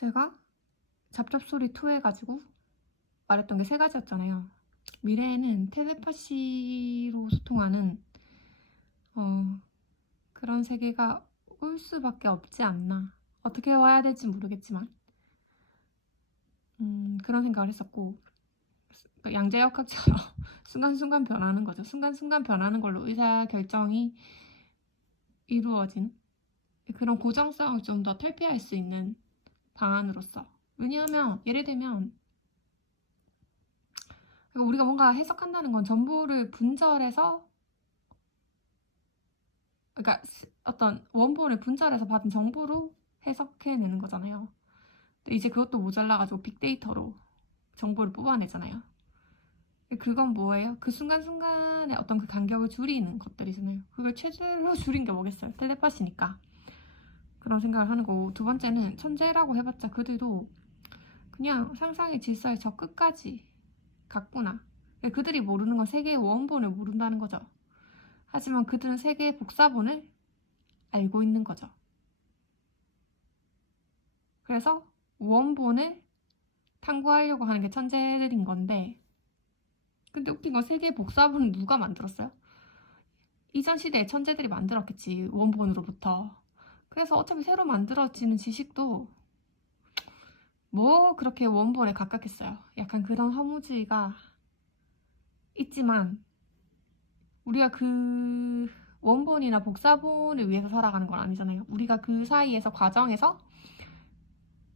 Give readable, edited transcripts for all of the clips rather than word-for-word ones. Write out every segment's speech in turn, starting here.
제가 잡잡소리 2 해가지고 말했던 게 3가지였잖아요. 미래에는 텔레파시로 소통하는 그런 세계가 올 수밖에 없지 않나. 어떻게 와야 될지 모르겠지만 그런 생각을 했었고, 양자역학처럼 순간순간 변하는 거죠. 순간순간 변하는 걸로 의사결정이 이루어지는 그런 고정성을 좀 더 탈피할 수 있는 방안으로서. 왜냐하면 예를 들면 우리가 뭔가 해석한다는 건 정보를 분절해서, 그러니까 어떤 원본을 분절해서 받은 정보로 해석해내는 거잖아요. 근데 이제 그것도 모자라가지고 빅데이터로 정보를 뽑아내잖아요. 그건 뭐예요? 그 순간순간에 어떤 그 간격을 줄이는 것들이잖아요. 그걸 최대로 줄인 게 뭐겠어요? 텔레파시니까. 그런 생각을 하는 거고, 2번째는 천재라고 해봤자 그들도 그냥 상상의 질서에 저 끝까지 갔구나. 그들이 모르는 건 세계의 원본을 모른다는 거죠. 하지만 그들은 세계의 복사본을 알고 있는 거죠. 그래서 원본을 탐구하려고 하는 게 천재들인 건데, 근데 웃긴 건 세계의 복사본은 누가 만들었어요? 이전 시대에 천재들이 만들었겠지, 원본으로부터. 그래서 어차피 새로 만들어지는 지식도 뭐 그렇게 원본에 가깝겠어요. 약간 그런 허무주의가 있지만, 우리가 그 원본이나 복사본을 위해서 살아가는 건 아니잖아요. 우리가 그 사이에서 과정에서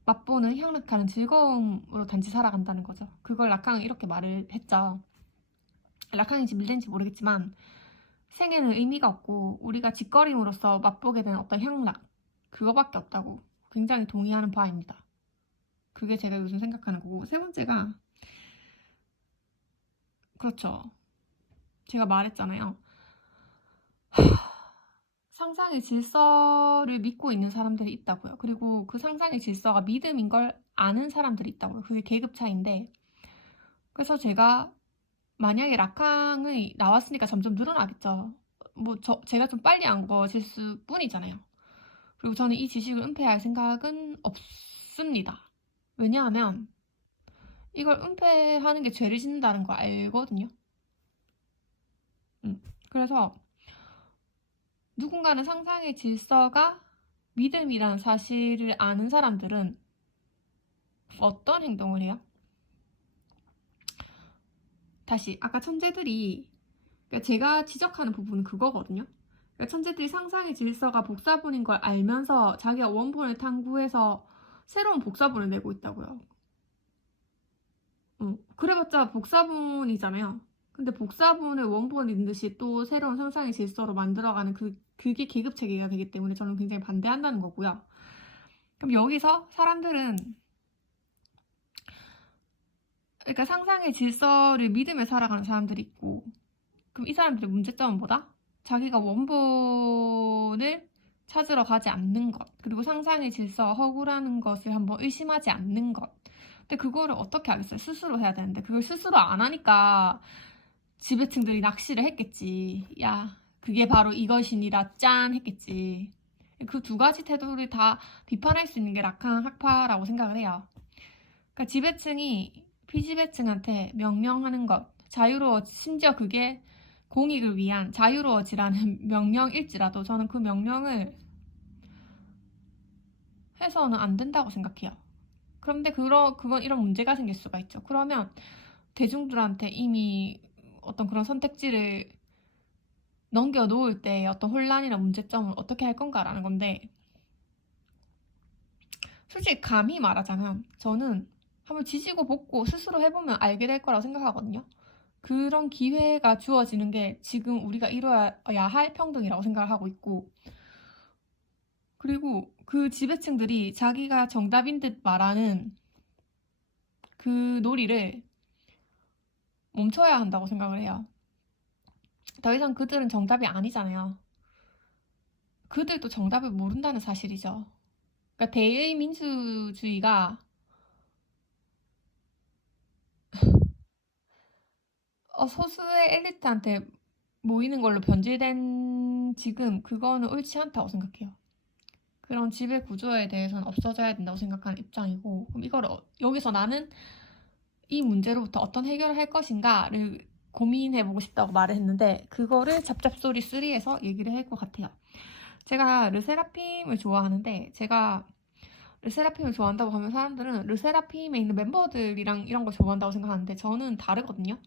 맛보는 향락하는 즐거움으로 단지 살아간다는 거죠. 그걸 라캉은 이렇게 말을 했죠. 라캉인지 밀렌지 모르겠지만 생에는 의미가 없고 우리가 짓거림으로써 맛보게 되는 어떤 향락, 그거밖에 없다고 굉장히 동의하는 바입니다. 그게 제가 요즘 생각하는 거고, 3번째가 그렇죠. 제가 말했잖아요. 상상의 질서를 믿고 있는 사람들이 있다고요. 그리고 그 상상의 질서가 믿음인 걸 아는 사람들이 있다고요. 그게 계급 차이인데, 그래서 제가 만약에 라캉이 나왔으니까 점점 늘어나겠죠. 제가 좀 빨리 안 거질 뿐이잖아요. 그리고 저는 이 지식을 은폐할 생각은 없습니다. 왜냐하면 이걸 은폐하는 게 죄를 짓는다는 거 알거든요. 그래서 누군가는 상상의 질서가 믿음이라는 사실을 아는 사람들은 어떤 행동을 해요? 다시 아까 천재들이, 그러니까 제가 지적하는 부분은 그거거든요. 그러니까 천재들이 상상의 질서가 복사본인 걸 알면서 자기가 원본을 탐구해서 새로운 복사본을 내고 있다고요. 그래봤자 복사본이잖아요. 근데 복사본을 원본인 듯이 또 새로운 상상의 질서로 만들어가는 그게 계급체계가 되기 때문에 저는 굉장히 반대한다는 거고요. 그럼 여기서 사람들은, 그러니까 상상의 질서를 믿으며 살아가는 사람들이 있고, 그럼 이 사람들의 문제점은 뭐다? 자기가 원본을 찾으러 가지 않는 것, 그리고 상상의 질서가 허구라는 것을 한번 의심하지 않는 것. 근데 그거를 어떻게 하겠어요? 스스로 해야 되는데 그걸 스스로 안 하니까 지배층들이 낚시를 했겠지. 야, 그게 바로 이것이니라 짠 했겠지. 그 2가지 태도를 다 비판할 수 있는 게 라칸 학파라고 생각을 해요. 그러니까 지배층이 피지배층한테 명령하는 것, 심지어 그게 공익을 위한 자유로워지라는 명령일지라도 저는 그 명령을 해서는 안 된다고 생각해요. 그런데 그건 이런 문제가 생길 수가 있죠. 그러면 대중들한테 이미 어떤 그런 선택지를 넘겨놓을 때 어떤 혼란이나 문제점을 어떻게 할 건가라는 건데, 솔직히 감히 말하자면 저는 한번 지지고 볶고 스스로 해보면 알게 될 거라고 생각하거든요. 그런 기회가 주어지는 게 지금 우리가 이뤄야 할 평등이라고 생각을 하고 있고, 그리고 그 지배층들이 자기가 정답인 듯 말하는 그 놀이를 멈춰야 한다고 생각을 해요. 더 이상 그들은 정답이 아니잖아요. 그들도 정답을 모른다는 사실이죠. 그러니까 대의민주주의가 소수의 엘리트한테 모이는 걸로 변질된 지금, 그거는 옳지 않다고 생각해요. 그런 지배 구조에 대해서는 없어져야 된다고 생각하는 입장이고, 그럼 이걸 여기서 나는 이 문제로부터 어떤 해결을 할 것인가를 고민해보고 싶다고 말을 했는데, 그거를 잡잡소리 3에서 얘기를 할 것 같아요. 제가 르세라핌을 좋아하는데, 제가 르세라핌을 좋아한다고 하면 사람들은 르세라핌에 있는 멤버들이랑 이런 걸 좋아한다고 생각하는데, 저는 다르거든요.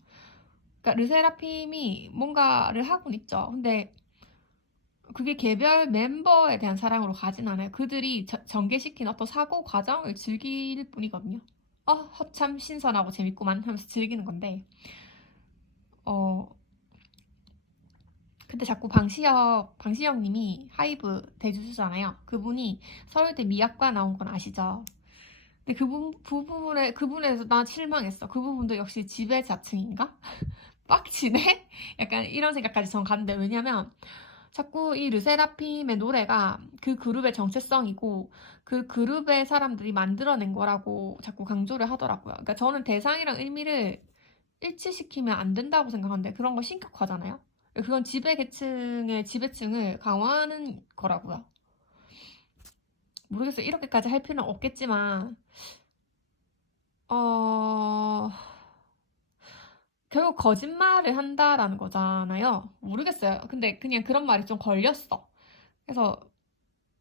그러니까 르세라핌이 뭔가를 하고는 있죠. 근데 그게 개별 멤버에 대한 사랑으로 가진 않아요. 그들이 전개시킨 어떤 사고 과정을 즐길 뿐이거든요. 허참 신선하고 재밌구만 하면서 즐기는 건데, 어, 근데 자꾸 방시혁 님이 하이브 대주주잖아요. 그분이 서울대 미학과 나온 건 아시죠? 근데 그분에서 난 실망했어. 그 부분도 역시 지배자층인가? 빡치네? 약간 이런 생각까지 전 갔는데, 왜냐면 자꾸 이 르세라핌의 노래가 그 그룹의 정체성이고 그 그룹의 사람들이 만들어낸 거라고 자꾸 강조를 하더라고요. 그러니까 저는 대상이랑 의미를 일치시키면 안 된다고 생각하는데, 그런 거 심각하잖아요. 그건 지배 계층의 지배층을 강화하는 거라고요. 모르겠어요. 이렇게까지 할 필요는 없겠지만, 어... 결국 거짓말을 한다라는 거잖아요. 모르겠어요. 근데 그냥 그런 말이 좀 걸렸어. 그래서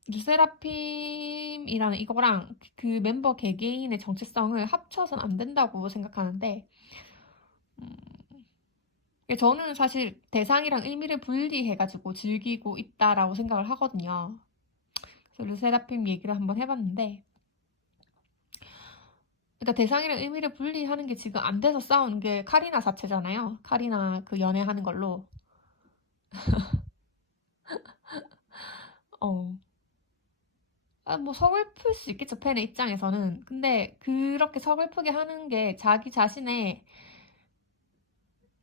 르세라핌이라는 이거랑 그 멤버 개개인의 정체성을 합쳐서는 안 된다고 생각하는데, 음, 저는 사실 대상이랑 의미를 분리해가지고 즐기고 있다라고 생각을 하거든요. 그래서 르세라핌 얘기를 한번 해봤는데, 일단 대상이랑 의미를 분리하는 게 지금 안 돼서 싸우는 게 카리나 자체잖아요. 카리나 그 연애하는 걸로. 어. 뭐 서글플 수 있겠죠, 팬의 입장에서는. 근데 그렇게 서글프게 하는 게 자기 자신의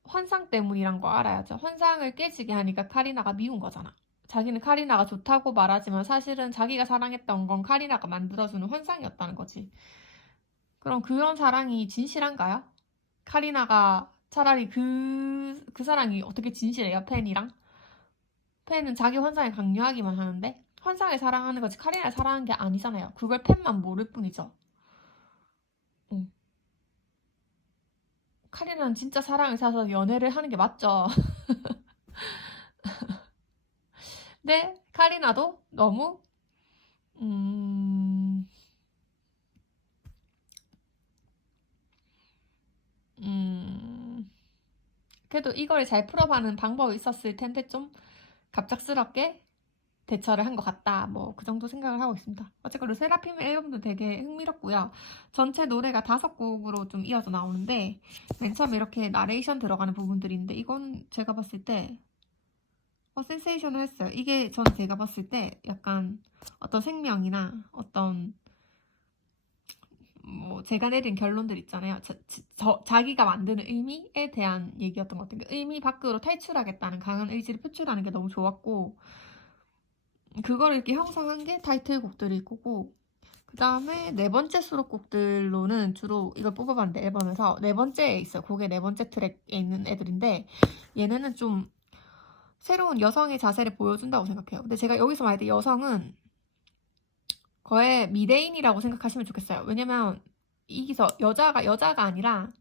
환상 때문이란 거 알아야죠. 환상을 깨지게 하니까 카리나가 미운 거잖아. 자기는 카리나가 좋다고 말하지만 사실은 자기가 사랑했던 건 카리나가 만들어주는 환상이었다는 거지. 그럼 그런 사랑이 진실한가요? 카리나가 차라리 그 사랑이 어떻게 진실해요, 팬이랑? 팬은 자기 환상을 강요하기만 하는데, 환상을 사랑하는 거지 카리나를 사랑하는 게 아니잖아요. 그걸 팬만 모를 뿐이죠. 응. 카리나는 진짜 사랑을 사서 연애를 하는 게 맞죠. 근데 카리나도 너무 음, 음, 그래도 이걸 잘 풀어가는 방법이 있었을 텐데 좀 갑작스럽게 대처를 한 것 같다. 뭐 그 정도 생각을 하고 있습니다. 어쨌건 르세라핌 앨범도 되게 흥미롭고요. 전체 노래가 5곡으로 좀 이어져 나오는데, 맨 처음에 이렇게 나레이션 들어가는 부분들이 있는데, 이건 제가 봤을 때 센세이션을 했어요. 이게 저는 제가 봤을 때 약간 어떤 생명이나 어떤 뭐 제가 내린 결론들 있잖아요. 자기가 만드는 의미에 대한 얘기였던 것 같아요. 그 의미 밖으로 탈출하겠다는 강한 의지를 표출하는 게 너무 좋았고, 그거를 이렇게 형성한 게 타이틀곡들일 거고, 그 다음에 네 번째 수록곡들로는 주로 이걸 뽑아봤는데, 앨범에서 네 번째에 있어요. 곡의 네 번째 트랙에 있는 애들인데, 얘네는 좀 새로운 여성의 자세를 보여준다고 생각해요. 근데 제가 여기서 말할 때 여성은 거의 미대인이라고 생각하시면 좋겠어요. 왜냐면 이기서 여자가 아니라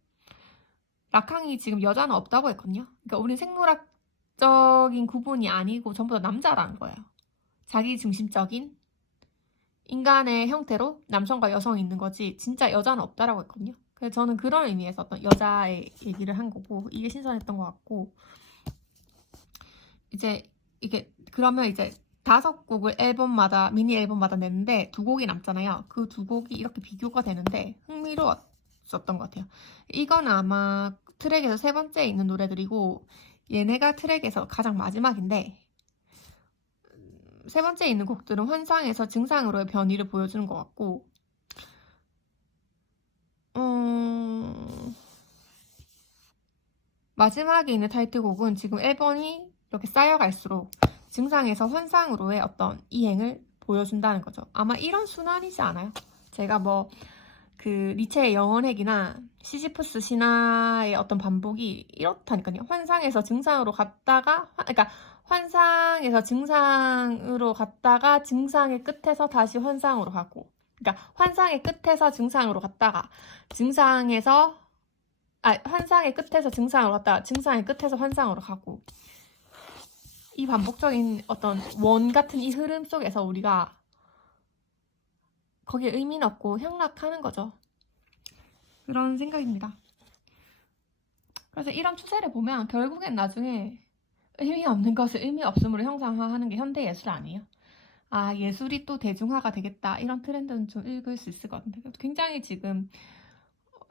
락항이 지금 여자는 없다고 했거든요. 그러니까 우린 생물학적인 구분이 아니고 전부 다 남자라는 거예요. 자기 중심적인 인간의 형태로 남성과 여성이 있는 거지 진짜 여자는 없다라고 했거든요. 그래서 저는 그런 의미에서 어떤 여자의 얘기를 한 거고, 이게 신선했던 것 같고, 이제 이게 그러면 이제 5곡을 미니 앨범마다 내는데 2곡이 남잖아요. 그 2곡이 이렇게 비교가 되는데 흥미로웠었던 것 같아요. 이건 아마 트랙에서 3번째에 있는 노래들이고, 얘네가 트랙에서 가장 마지막인데, 3번째에 있는 곡들은 환상에서 증상으로의 변이를 보여주는 것 같고, 마지막에 있는 타이틀곡은 지금 앨범이 이렇게 쌓여갈수록 증상에서 환상으로의 어떤 이행을 보여준다는 거죠. 아마 이런 순환이지 않아요? 제가 뭐 그 니체의 영원핵이나 시지프스 신화의 어떤 반복이 이렇다니까요. 환상에서 증상으로 갔다가 그러니까 환상에서 증상으로 갔다가 증상의 끝에서 다시 환상으로 가고, 그러니까 환상의 끝에서 증상으로 갔다가 환상의 끝에서 증상으로 갔다가 증상의 끝에서 환상으로 가고, 이 반복적인 어떤 원 같은 이 흐름 속에서 우리가 거기에 의미는 없고 향락하는 거죠. 그런 생각입니다. 그래서 이런 추세를 보면 결국엔 나중에 의미 없는 것을 의미 없음으로 형상화하는 게 현대 예술 아니에요? 아, 예술이 또 대중화가 되겠다. 이런 트렌드는 좀 읽을 수 있을 것 같은데. 굉장히 지금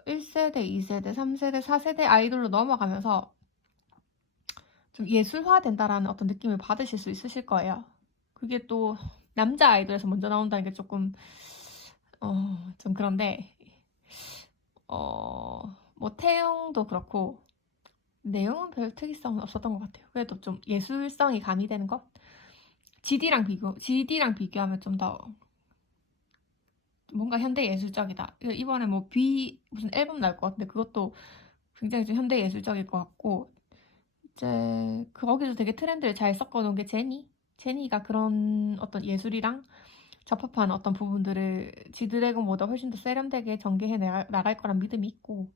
1세대, 2세대, 3세대, 4세대 아이돌로 넘어가면서 좀 예술화 된다라는 어떤 느낌을 받으실 수 있으실 거예요. 그게 또 남자 아이돌에서 먼저 나온다는 게 조금 좀 그런데 뭐 태용도 그렇고 내용은 별 특이성은 없었던 것 같아요. 그래도 좀 예술성이 가미되는 것? GD랑 비교하면 좀 더 뭔가 현대 예술적이다. 이번에 뭐 무슨 앨범 나올 것 같은데 그것도 굉장히 좀 현대 예술적일 것 같고, 이제 거기서 되게 트렌드를 잘 섞어놓은 게 제니가 그런 어떤 예술이랑 접합한 어떤 부분들을 지드래곤보다 훨씬 더 세련되게 전개해 나갈 거란 믿음이 있고,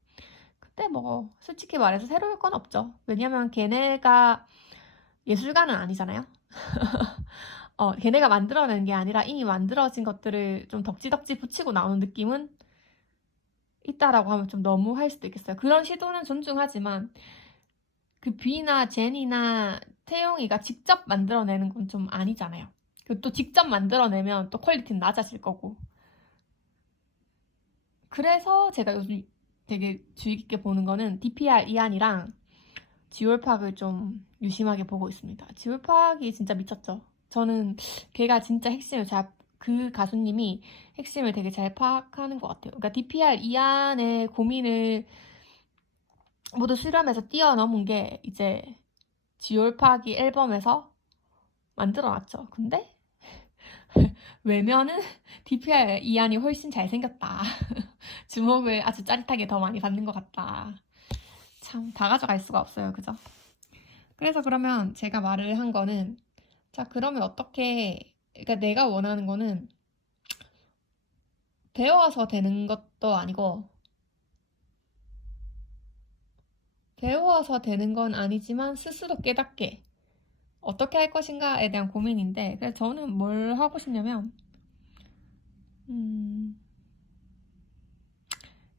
근데 뭐 솔직히 말해서 새로울 건 없죠. 왜냐면 걔네가 예술가는 아니잖아요. 걔네가 만들어낸 게 아니라 이미 만들어진 것들을 좀 덕지덕지 붙이고 나오는 느낌은 있다라고 하면 좀 너무 할 수도 있겠어요. 그런 시도는 존중하지만 그 비나 제니나 태용이가 직접 만들어내는 건 좀 아니잖아요. 그리고 또 직접 만들어내면 또 퀄리티는 낮아질 거고. 그래서 제가 요즘 되게 주의 깊게 보는 거는 DPR 이한이랑 지올팍을 좀 유심하게 보고 있습니다. 지올팍이 진짜 미쳤죠. 저는 걔가 진짜 그 가수님이 핵심을 되게 잘 파악하는 것 같아요. 그러니까 DPR 이안의 고민을 모두 수렴해서 뛰어넘은 게 이제 지올팍이 앨범에서 만들어놨죠. 근데 외면은 DPR 이안이 훨씬 잘생겼다. 주목을 아주 짜릿하게 더 많이 받는 것 같다. 참 다 가져갈 수가 없어요. 그죠? 그래서 그러면 제가 말을 한 거는, 자, 그러면 그러니까 내가 원하는 거는 배워서 되는 것도 아니고, 배워서 되는 건 아니지만 스스로 깨닫게 어떻게 할 것인가에 대한 고민인데, 그래서 저는 뭘 하고 싶냐면,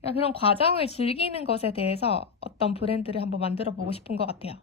그러니까 그런 과정을 즐기는 것에 대해서 어떤 브랜드를 한번 만들어 보고 싶은 것 같아요.